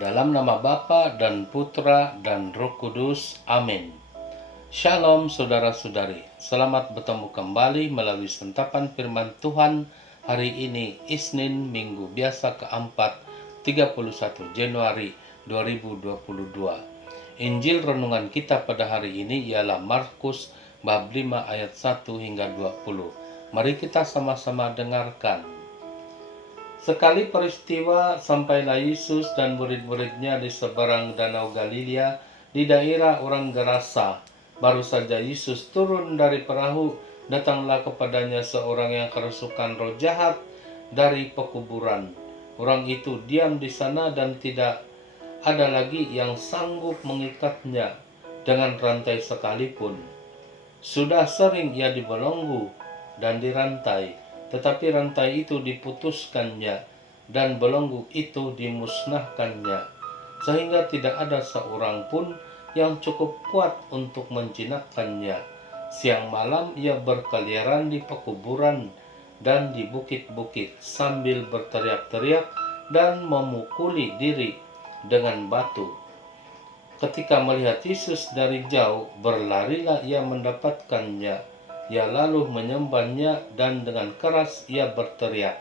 Dalam nama Bapa dan Putra dan Roh Kudus. Amin. Shalom saudara-saudari. Selamat bertemu kembali melalui sentapan firman Tuhan hari ini Isnin Minggu Biasa keempat 31 Januari 2022. Injil renungan kita pada hari ini ialah Markus bab 5 ayat 1 hingga 20. Mari kita sama-sama dengarkan. Sekali peristiwa, sampailah Yesus dan murid-muridnya di seberang danau Galilea di daerah orang Gerasa. Baru saja Yesus turun dari perahu, datanglah kepadanya seorang yang kerasukan roh jahat dari pekuburan. Orang itu diam di sana dan tidak ada lagi yang sanggup mengikatnya dengan rantai sekalipun. Sudah sering ia dibelenggu dan dirantai, tetapi rantai itu diputuskannya dan belenggu itu dimusnahkannya, sehingga tidak ada seorang pun yang cukup kuat untuk menjinakkannya. Siang malam ia berkeliaran di pekuburan dan di bukit-bukit sambil berteriak-teriak dan memukuli diri dengan batu. Ketika melihat Yesus dari jauh, berlarilah ia mendapatkannya. Ia lalu menyembahnya dan dengan keras ia berteriak,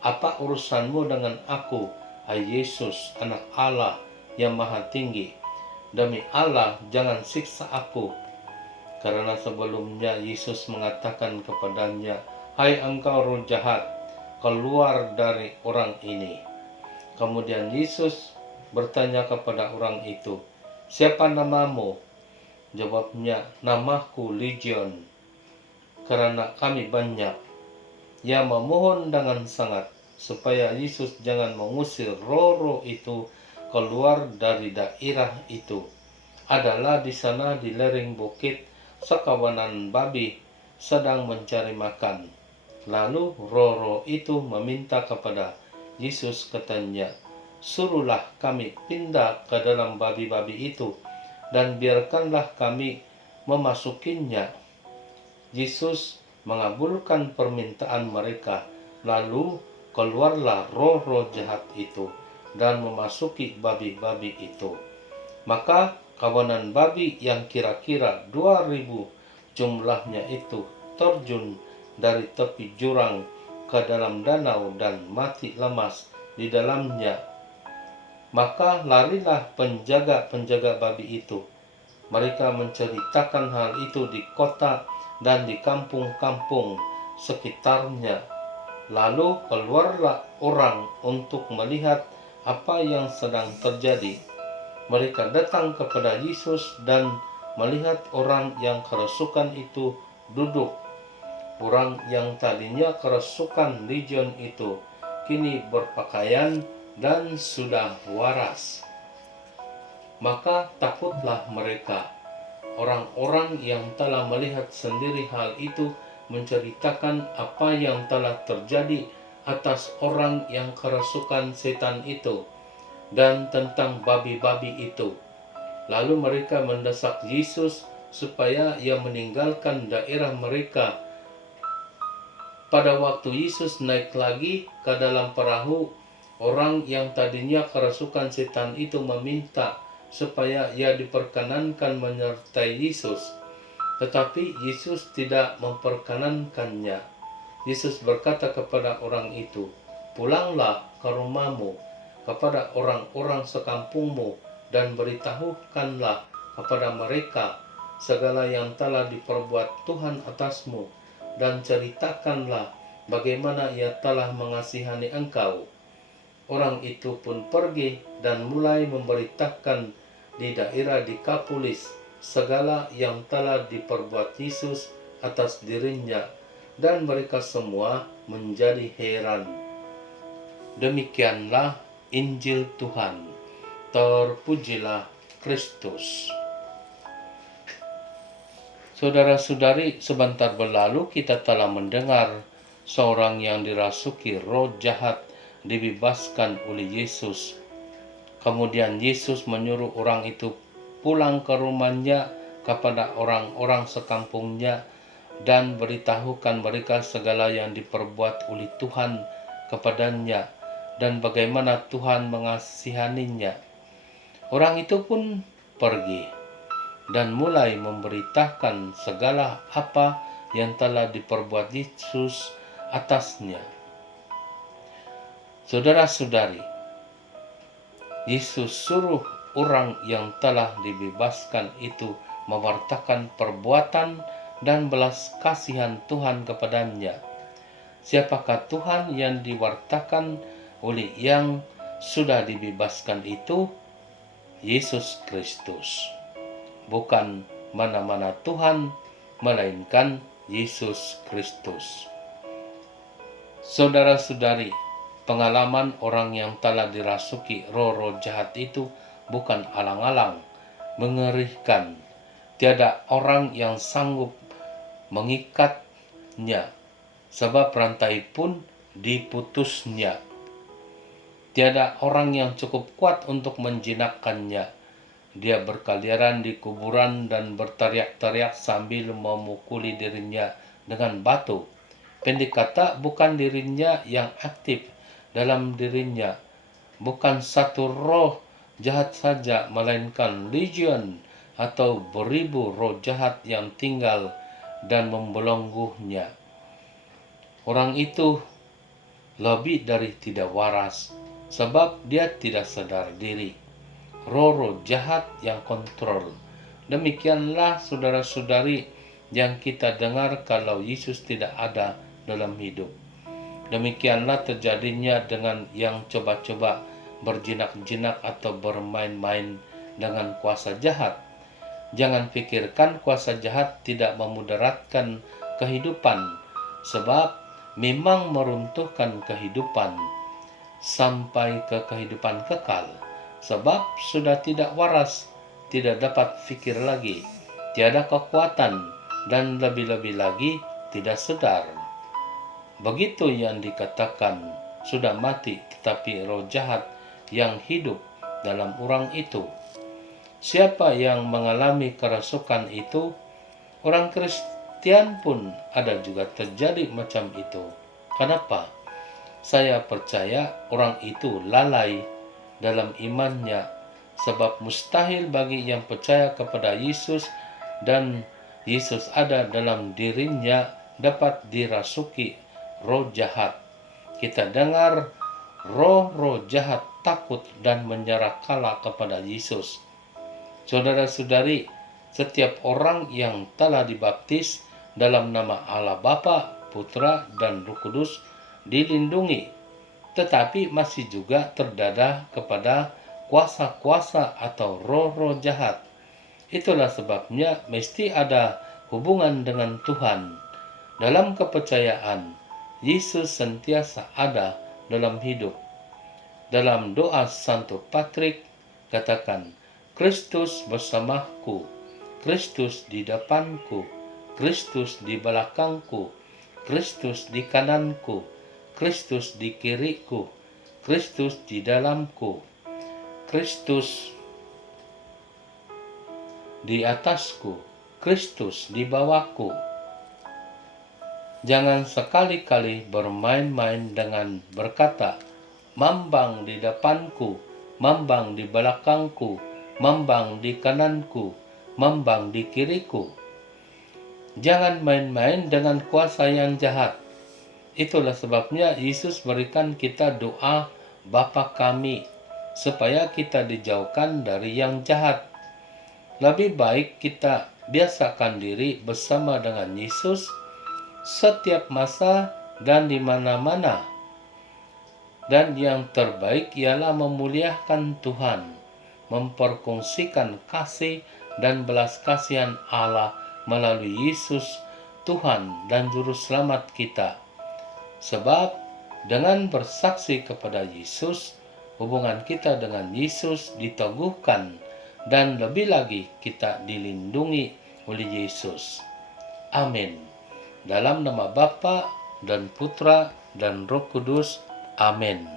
"Apa urusanmu dengan aku, hai Yesus, anak Allah yang maha tinggi? Demi Allah, jangan siksa aku." Karena sebelumnya Yesus mengatakan kepadanya, "Hai engkau roh jahat, keluar dari orang ini." Kemudian Yesus bertanya kepada orang itu, "Siapa namamu?" Jawabnya, "Namaku Legion, karena kami banyak." Ia memohon dengan sangat supaya Yesus jangan mengusir roh-roh itu keluar dari daerah itu. Adalah di sana di lereng bukit sekawanan babi sedang mencari makan. Lalu roh-roh itu meminta kepada Yesus, katanya, "Suruhlah kami pindah ke dalam babi-babi itu dan biarkanlah kami memasukinya." Yesus mengabulkan permintaan mereka, lalu keluarlah roh-roh jahat itu dan memasuki babi-babi itu. Maka kawanan babi yang kira-kira 2.000 jumlahnya itu terjun dari tepi jurang ke dalam danau dan mati lemas di dalamnya. Maka larilah penjaga-penjaga babi itu. Mereka menceritakan hal itu di kota dan di kampung-kampung sekitarnya. Lalu keluarlah orang untuk melihat apa yang sedang terjadi. Mereka datang kepada Yesus dan melihat orang yang kerasukan itu duduk. Orang yang tadinya kerasukan legion itu kini berpakaian dan sudah waras. Maka takutlah mereka. Orang-orang yang telah melihat sendiri hal itu menceritakan apa yang telah terjadi atas orang yang kerasukan setan itu dan tentang babi-babi itu. Lalu mereka mendesak Yesus supaya ia meninggalkan daerah mereka. Pada waktu Yesus naik lagi ke dalam perahu, orang yang tadinya kerasukan setan itu meminta supaya ia diperkenankan menyertai Yesus. Tetapi Yesus tidak memperkenankannya. Yesus berkata kepada orang itu, "Pulanglah ke rumahmu, kepada orang-orang sekampungmu, dan beritahukanlah kepada mereka segala yang telah diperbuat Tuhan atasmu, dan ceritakanlah bagaimana ia telah mengasihani engkau." Orang itu pun pergi dan mulai memberitakan di daerah Dekapolis segala yang telah diperbuat Yesus atas dirinya, dan mereka semua menjadi heran. Demikianlah Injil Tuhan. Terpujilah Kristus. Saudara-saudari, sebentar berlalu kita telah mendengar seorang yang dirasuki roh jahat dibebaskan oleh Yesus. Kemudian Yesus menyuruh orang itu pulang ke rumahnya kepada orang-orang sekampungnya dan beritahukan mereka segala yang diperbuat oleh Tuhan kepadanya dan bagaimana Tuhan mengasihaninya. Orang itu pun pergi dan mulai memberitakan segala apa yang telah diperbuat Yesus atasnya. Saudara-saudari, Yesus suruh orang yang telah dibebaskan itu mewartakan perbuatan dan belas kasihan Tuhan kepadanya. Siapakah Tuhan yang diwartakan oleh yang sudah dibebaskan itu? Yesus Kristus. Bukan mana-mana Tuhan, melainkan Yesus Kristus. Saudara-saudari, pengalaman orang yang telah dirasuki roh-roh jahat itu bukan alang-alang, mengerikan. Tiada orang yang sanggup mengikatnya, sebab rantai pun diputusnya. Tiada orang yang cukup kuat untuk menjinakkannya. Dia berkeliaran di kuburan dan berteriak-teriak sambil memukuli dirinya dengan batu. Pendek kata, bukan dirinya yang aktif dalam dirinya. Bukan satu roh jahat saja, melainkan legion atau beribu roh jahat yang tinggal dan membelenggunya. Orang itu lebih dari tidak waras, sebab dia tidak sadar diri. Roh-roh jahat yang kontrol. Demikianlah saudara-saudari yang kita dengar kalau Yesus tidak ada dalam hidup. Demikianlah terjadinya dengan yang coba-coba berjinak-jinak atau bermain-main dengan kuasa jahat. Jangan pikirkan kuasa jahat tidak memudaratkan kehidupan, sebab memang meruntuhkan kehidupan sampai ke kehidupan kekal, sebab sudah tidak waras, tidak dapat fikir lagi, tiada kekuatan, dan lebih-lebih lagi tidak sadar. Begitu yang dikatakan sudah mati, tetapi roh jahat yang hidup dalam orang itu. Siapa yang mengalami kerasukan itu? Orang Kristen pun ada juga terjadi macam itu. Kenapa? Saya percaya orang itu lalai dalam imannya, sebab mustahil bagi yang percaya kepada Yesus dan Yesus ada dalam dirinya dapat dirasuki roh jahat. Kita dengar roh-roh jahat takut dan menyerah kalah kepada Yesus. Saudara-saudari, setiap orang yang telah dibaptis dalam nama Allah Bapa, Putra, dan Roh Kudus dilindungi, tetapi masih juga terdadah kepada kuasa-kuasa atau roh-roh jahat. Itulah sebabnya mesti ada hubungan dengan Tuhan. Dalam kepercayaan, Yesus sentiasa ada dalam hidup. Dalam doa Santo Patrik, katakan, Kristus bersamaku, Kristus di depanku, Kristus di belakangku, Kristus di kananku, Kristus di kiriku, Kristus di dalamku, Kristus di atasku, Kristus di bawahku. Jangan sekali-kali bermain-main dengan berkata, Mambang di depanku, Mambang di belakangku, Mambang di kananku, Mambang di kiriku. Jangan main-main dengan kuasa yang jahat. Itulah sebabnya Yesus berikan kita doa Bapa kami, supaya kita dijauhkan dari yang jahat. Lebih baik kita biasakan diri bersama dengan Yesus setiap masa dan di mana-mana. Dan yang terbaik ialah memuliakan Tuhan, memperkongsikan kasih dan belas kasihan Allah melalui Yesus, Tuhan dan Juru Selamat kita. Sebab dengan bersaksi kepada Yesus, hubungan kita dengan Yesus diteguhkan dan lebih lagi kita dilindungi oleh Yesus. Amin. Dalam nama Bapa dan Putra dan Roh Kudus. Amin.